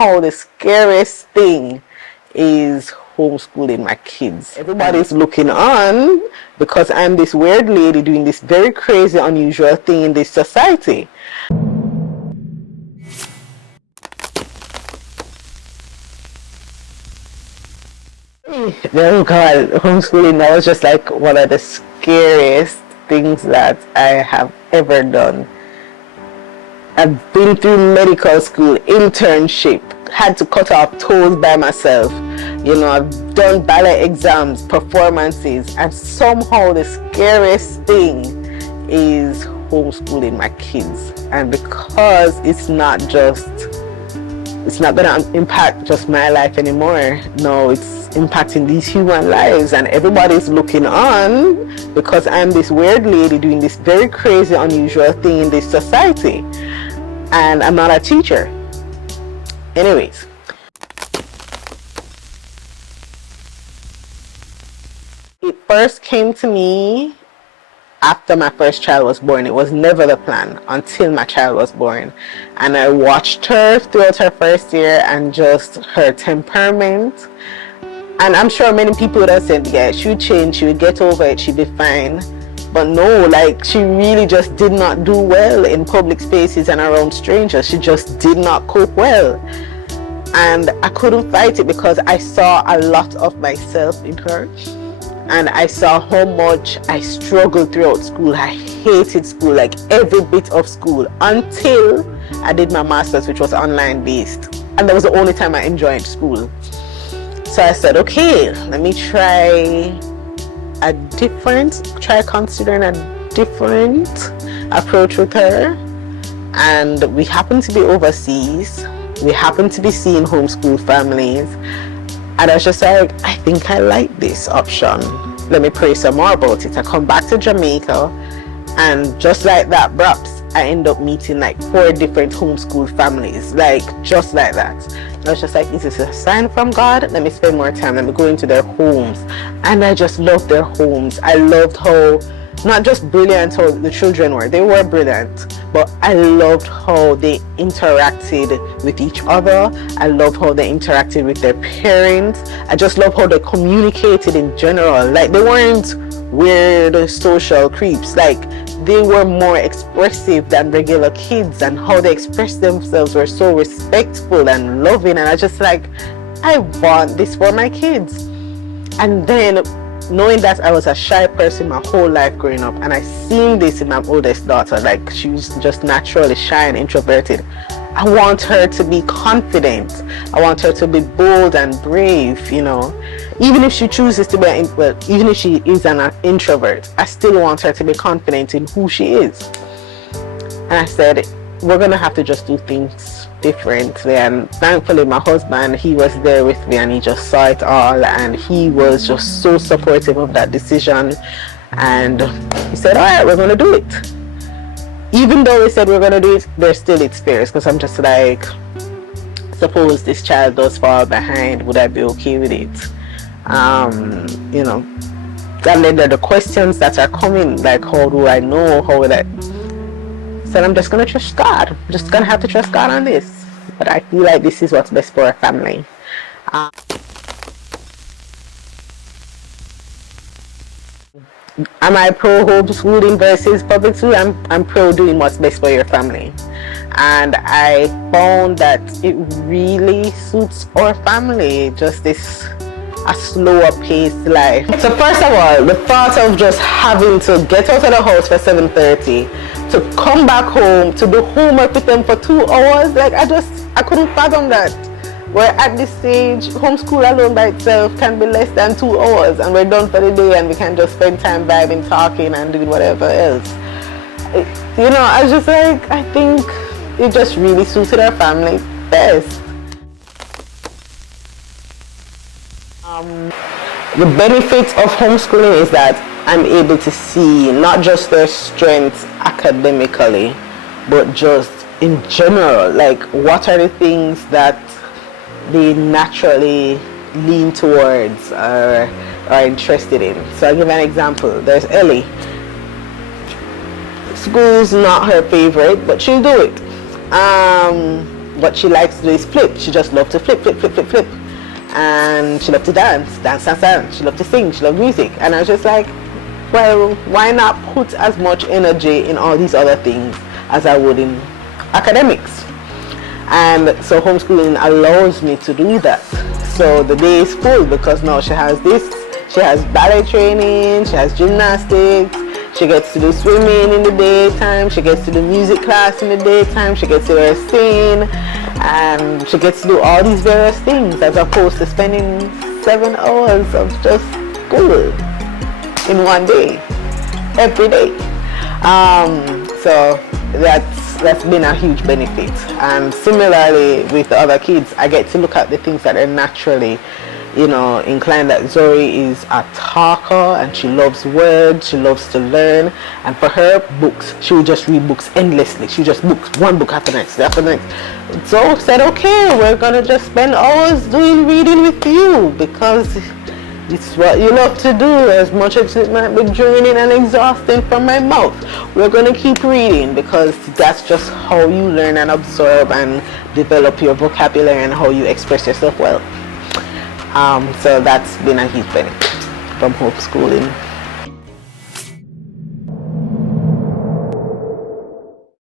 the scariest thing is homeschooling my kids. Everybody's looking on because I'm this weird lady doing this very crazy, unusual thing in this society. Oh God, homeschooling, that was just like one of the scariest things that I have ever done. I've been through medical school, internship, had to cut off toes by myself. You know, I've done ballet exams, performances, and somehow the scariest thing is homeschooling my kids. And because it's not going to impact just my life anymore. No, it's impacting these human lives, and everybody's looking on because I'm this weird lady doing this very crazy, unusual thing in this society. And I'm not a teacher. Anyways. It first came to me after my first child was born. It was never the plan until my child was born. And I watched her throughout her first year and just her temperament. And I'm sure many people would have said, yeah, she would change, she would get over it, she'd be fine. But no, like, she really just did not do well in public spaces and around strangers. She just did not cope well. And I couldn't fight it because I saw a lot of myself in her. And I saw how much I struggled throughout school. I hated school, like every bit of school, until I did my master's, which was online based. And that was the only time I enjoyed school. So I said, okay, let me try considering a different approach with her. And we happened to be overseas. We happened to be seeing homeschool families. And I was just like, I think I like this option. Let me pray some more about it. I come back to Jamaica, and just like that, perhaps I end up meeting like 4 different homeschool families, like just like that. And I was just like, is this a sign from God? Let me spend more time. Let me go into their homes. And I just loved their homes. I loved how, not just brilliant how the children were, they were brilliant, but I loved how they interacted with each other. I loved how they interacted with their parents. I just love how they communicated in general. Like, they weren't weird social creeps. Like, they were more expressive than regular kids, and how they expressed themselves were so respectful and loving. And I just like, I want this for my kids. And then knowing that I was a shy person my whole life growing up, and I seen this in my oldest daughter, like she's just naturally shy and introverted. I want her to be confident. I want her to be bold and brave, you know. Even if she chooses to be even if she is an introvert, I still want her to be confident in who she is. And I said, we're gonna have to just do things differently. And thankfully my husband, he was there with me, and he just saw it all, and he was just so supportive of that decision. And he said, all right, we're gonna do it. Even though we said we're gonna do it, there's still its fears, because I'm just like, suppose this child does fall behind, would I be okay with it? You know, and then there are the questions that are coming, like, how do I know, how would I? So I'm just gonna trust God. I'm just gonna have to trust God on this. But I feel like this is what's best for our family. Am I pro homeschooling versus public school? I'm pro doing what's best for your family. And I found that it really suits our family, just a slower paced life. So first of all, the thought of just having to get out of the house for 7:30, to come back home, to do homework with them for 2 hours, like I couldn't fathom that. We're at this stage, homeschool alone by itself can be less than 2 hours, and we're done for the day, and we can just spend time vibing, talking, and doing whatever else. You know, I was just like, I think it just really suited our family best. The benefits of homeschooling is that I'm able to see not just their strengths academically, but just in general, like what are the things that they naturally lean towards or are interested in. So I'll give an example. There's Ellie. School's not her favorite, but she'll do it. what she likes to do is flip. She just loves to flip, flip, flip, flip, flip. And she loved to dance, dance, dance, dance. She loved to sing, she loved music. And I was just like, well, why not put as much energy in all these other things as I would in academics? And so homeschooling allows me to do that. So the day is full because now she has this, she has ballet training, she has gymnastics, she gets to do swimming in the daytime, she gets to do music class in the daytime, she gets to do sing, and she gets to do all these various things as opposed to spending 7 hours of just school in one day, every day. So that's been a huge benefit. And similarly with the other kids, I get to look at the things that are naturally, you know, inclined. That Zoe is a talker and she loves words, she loves to learn, and for her, books, she will just read books endlessly. She just books, one book after the next, after the next. So said, okay, we're gonna just spend hours doing reading with you because it's what you love to do, as much as it might be draining and exhausting from my mouth. We're going to keep reading because that's just how you learn and absorb and develop your vocabulary and how you express yourself well. So that's been a huge benefit from homeschooling.